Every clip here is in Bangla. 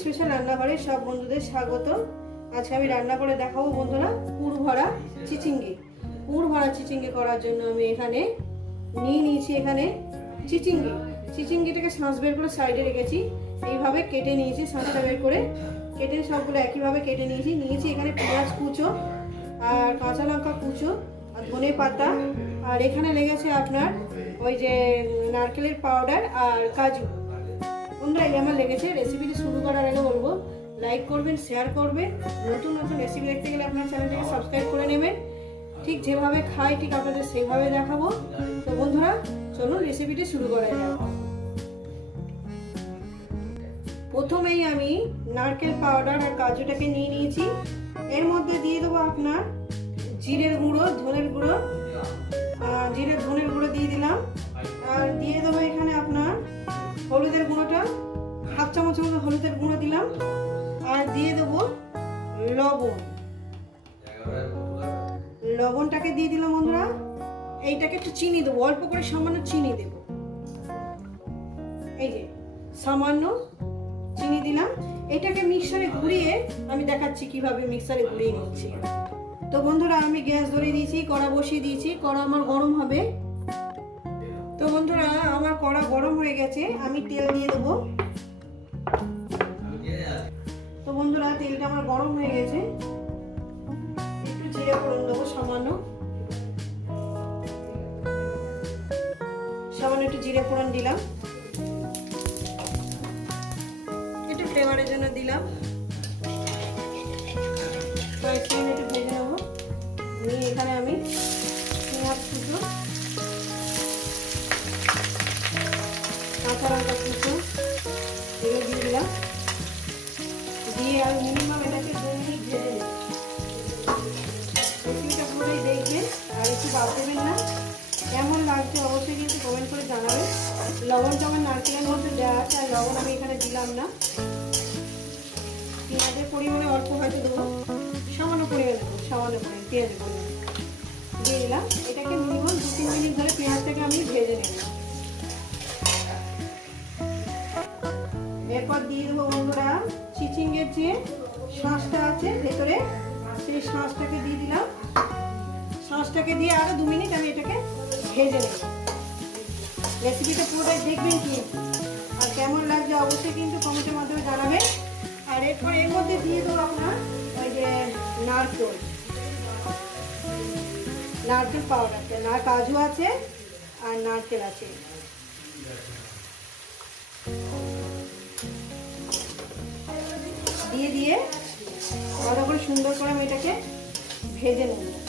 স্পেশাল রান্নাঘরে সব বন্ধুদের স্বাগত। আজকে আমি রান্না করে দেখাবো বন্ধুরা পুর ভরা চিচিঙ্গি। পুর ভরা চিচিঙ্গি করার জন্য আমি এখানে নিয়ে নিয়েছি এখানে চিচিঙ্গি। চিচিঙ্গিটাকে শাঁস বের করে সাইডে রেখেছি। এইভাবে কেটে নিয়েছি শাঁসটা বের করে। কেটে সবগুলো একইভাবে কেটে নিয়েছি। নিয়েছি এখানে পেঁয়াজ কুচো আর কাঁচা লঙ্কা কুচো আর ধনে পাতা। আর এখানে লেগেছে আপনার ওই যে নারকেলের পাউডার আর কাজু। বন্ধুরা, এই আমার লেগেছে রেসিপিটি শুরু করার আগে বলব। লাইক করবেন শেয়ার করবেন। নতুন নতুন রেসিপি দেখতে গেলে আপনার চ্যানেলটাকে সাবস্ক্রাইব করে নেবেন। ঠিক যেভাবে খাই, ঠিক আপনাদের সেইভাবে দেখাবো। তো বন্ধুরা, চলুন রেসিপিটি শুরু করা যাক। প্রথমেই আমি নারকেল পাউডার আর কাজুটাকে নিয়ে নিয়েছি। এর মধ্যে দিয়ে দেবো আপনার জিরের গুঁড়ো, ধনের লবণটাকে দিয়ে দিলাম বন্ধুরা। এইটাকে একটু চিনি দেবো, অল্প করে সামান্য চিনি দেব। এই যে, সামান্য চিনি দিলাম। এটাকে মিক্সারে ঘুরিয়ে আমি দেখাচ্ছি কীভাবে মিক্সারে ঘুরিয়ে নিচ্ছি। তো বন্ধুরা, আমি গ্যাস ধরে দিয়েছি, কড়া বসিয়ে দিয়েছি, কড়া আমার গরম হবে। তো বন্ধুরা, আমার কড়া গরম হয়ে গেছে, আমি তেল দিয়ে দেবো। তো বন্ধুরা, তেলটা আমার গরম হয়ে গেছে। একটু জিরে ফোড়ন সামান্য। সামান্য একটু জিরে ফোড়ন দিলাম। একটু ফ্লেভারের জন্য দিলাম। কয়েক সেকেন্ড একটু ভেজে নেব। নিয়ে এখানে আমি পেঁয়াজ কুচো, কাঁচা লঙ্কা কুচো, এগুলো দিয়ে দিলাম। দিয়ে আমি মিনিমাম বাদ দেবেন না। কেমন লাগছে অবশ্যই কিন্তু কমেন্ট করে জানাবেন। লবণ আমার নারকেলের মধ্যে দেওয়া আছে, আর লবণ আমি এখানে দিলাম না। পেঁয়াজের পরিমাণে অল্প হয়তো দেবো। সামান্য পরিমাণে দেবো, সামান্য পরিমাণে পেঁয়াজের পরিমাণে দিয়ে দিলাম। এটাকে মিনিমাম দু তিন মিনিট ধরে পেঁয়াজটাকে আমি ভেজে নেব। এরপর দিয়ে দেবো বন্ধুরা চিচিঙ্গের যে শাঁসটা আছে ভেতরে, সেই শাঁসটাকে দিয়ে দিলাম। শাঁসটাকে দিয়ে আরও দু মিনিট আমি এটাকে ভেজে নেব। রেসিপিটা পুরোটাই দেখবেন কি? আর কেমন লাগছে অবশ্যই কিন্তু কমেন্টের মাধ্যমে জানাবেন। আর এরপর এর মধ্যে দিয়ে দেবো আপনার ওই যে নারকেল। নারকেল পাউডারটা না কাজু আছে আর নারকেল আছে। দিয়ে দিয়ে ভালো করে সুন্দর করে আমি এটাকে ভেজে নেব।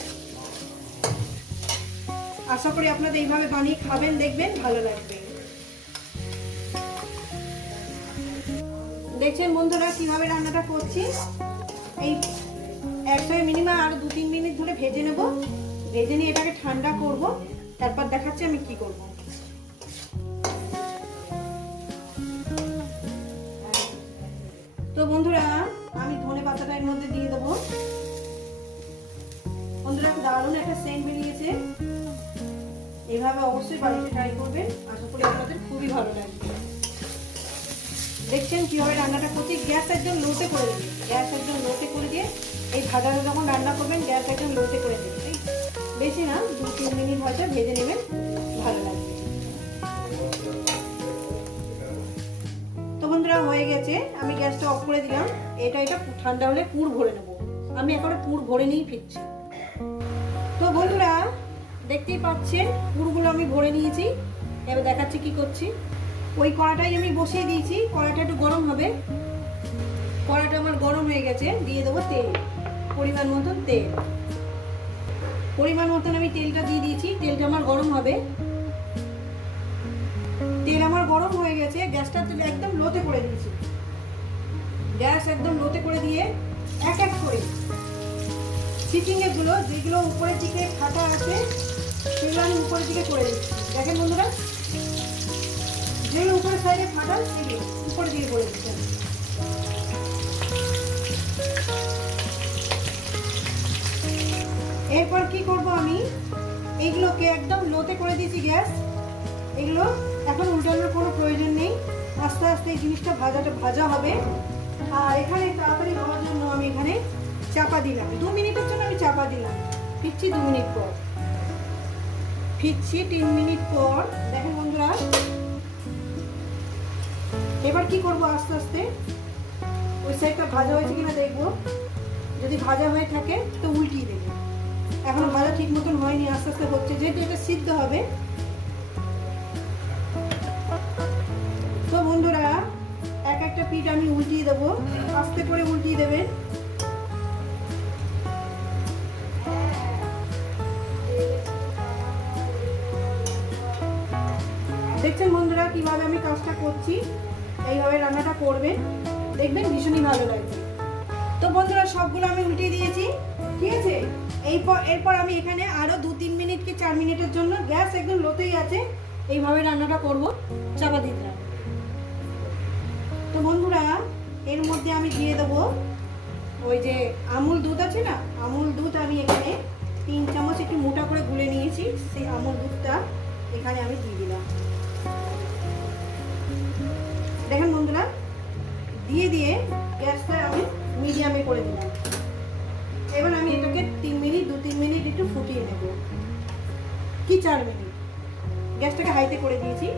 আশা করি আপনাদের এইভাবে বানিয়ে খাবেন, দেখবেন ভালো লাগবে। দেখছেন বন্ধুরা কীভাবে রান্নাটা করছি? এই একটাই মিনিমাম আর দু তিন মিনিট ধরে ভেজে নেব। ভেজে নিয়ে এটাকে ঠান্ডা করব। তারপর দেখাচ্ছি আমি কি করব। তো বন্ধুরা, আমি ধনে পাতাটা এর মধ্যে দিয়ে দেবো। বন্ধুরা, দারুণ একটা সেন্ট বেরিয়েছে। এভাবে অবশ্যই বাড়িতে ট্রাই করবেন। আশা করি আপনাদের খুবই ভালো লাগবে। দেখছেন কীভাবে রান্নাটা করছি? গ্যাস একদম লোতে করে দেবেন গ্যাস একদম লোতে করে দিয়ে এই ভাজাটা যখন রান্না করবেন, গ্যাস একদম লোতে করে এই বেশি না দু তিন মিনিট হয়তো ভেজে নেবেন, ভালো লাগবে। তো বন্ধুরা, হয়ে গেছে। আমি গ্যাসটা অফ করে দিলাম। এটা এটা ঠান্ডা হলে পুর ভরে নেব। আমি এখন পুর ভরে নিয়েই ফিরছি। তো বন্ধুরা দেখতেই পাচ্ছেন পুরগুলো আমি ভরে নিয়েছি। এবার দেখাচ্ছি কি করছি। ওই কড়াটাই আমি বসিয়ে দিয়েছি কড়াটা একটু গরম হবে। কড়াটা আমার গরম হয়ে গেছে, দিয়ে দেবো তেল, পরিমাণ মতন তেল। পরিমাণ মতন আমি তেলটা দিয়ে দিয়েছি, তেলটা আমার গরম হবে। তেল আমার গরম হয়ে গেছে, গ্যাসটা একদম লোতে করে দিয়েছি। গ্যাস একদম লোতে করে দিয়ে এক এক করে চিচিংয়েগুলো যেগুলো উপরের দিকে ফাটা আছে, সেগুলো আমি উপরের দিকে করে দিচ্ছি। দেখেন বন্ধুরা, যেগুলো উপরের সাইডে ফাটা, সেগুলো উপরের দিকে করে দিচ্ছি। এরপর কি করব আমি? এইগুলোকে একদম লোতে করে দিয়েছি গ্যাস। এগুলো এখন উল্টানোর কোনো প্রয়োজন নেই। আস্তে আস্তে এই জিনিসটা ভাজাটা ভাজা হবে। আর এখানে তাড়াতাড়ি চাপা দিলাম। দু মিনিটের জন্য আমি চাপা দিলাম। ফিরছি দু মিনিট পর। ফিরছি তিন মিনিট পর। দেখেন বন্ধুরা, এবার কি করব আস্তে আস্তে? ওই সাইডটা ভাজা হয়েছে কিনা দেখব। যদি ভাজা হয়ে থাকে, তো উল্টিয়ে দেবো। এখনও ভাজা ঠিক মতন হয়নি, আস্তে আস্তে হচ্ছে। যেহেতু এটা সিদ্ধ হবে। তো বন্ধুরা, এক একটা পিঠ আমি উল্টিয়ে দেবো। আস্তে করে উল্টিয়ে দেবেন। দেখছেন বন্ধুরা কীভাবে আমি কাজটা করছি? এইভাবে রান্নাটা করবেন। দেখবেন ভীষণই ভালো লাগবে। তো বন্ধুরা, সবগুলো আমি উল্টিয়ে দিয়েছি। ঠিক আছে? এইপর এরপর আমি এখানে আরও দু তিন মিনিট কি চার মিনিটের জন্য গ্যাস একদম লোতেই আছে। এইভাবে রান্নাটা করব। চাপা দিলাম। তো বন্ধুরা, এর মধ্যে আমি দিয়ে দেবো ওই যে আমুল দুধ আছে না? আমুল দুধ আমি এখানে তিন চামচ একটু মোটা করে গুলে নিয়েছি। সেই আমুল দুধটা এখানে আমি দিয়ে দিলাম। দেখেন বন্ধুরা, দিয়ে দিয়ে গ্যাসটা আমি মিডিয়ামে করে দিলাম। এবার আমি এটাকে তিন মিনিট, দু তিন মিনিট একটু ফুটিয়ে নেব। কি চার মিনিট? গ্যাসটাকে হাইতে করে দিয়েছি,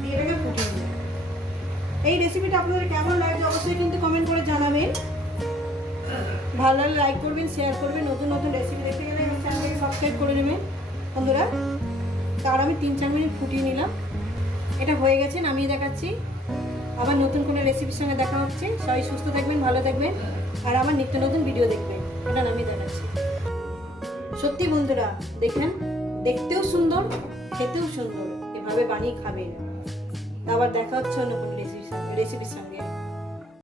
দিয়ে এটাকে ফুটিয়ে নেব। এই রেসিপিটা আপনাদের কেমন লাগছে অবশ্যই কিন্তু কমেন্ট করে জানাবেন। ভালো লাগলে লাইক করবেন শেয়ার করবেন, নতুন নতুন রেসিপি দেখতে গেলে চ্যানেলকে সাবস্ক্রাইব করে নেবেন। বন্ধুরা তার আমি তিন চার মিনিট ফুটিয়ে নিলাম। এটা হয়ে গেছে, নামিয়ে দেখাচ্ছি। আবার নতুন কোনো রেসিপির সঙ্গে দেখা হচ্ছে। সবাই সুস্থ থাকবেন, ভালো থাকবেন। আর আমার নিত্য নতুন ভিডিও দেখবেন। এটা নামিয়ে দেখাচ্ছি। সত্যি বন্ধুরা, দেখেন, দেখতেও সুন্দর, খেতেও সুন্দর। এভাবে বানিয়ে খাবেন। আবার দেখা হচ্ছে অন্য কোনো রেসিপির সঙ্গে রেসিপির সঙ্গে।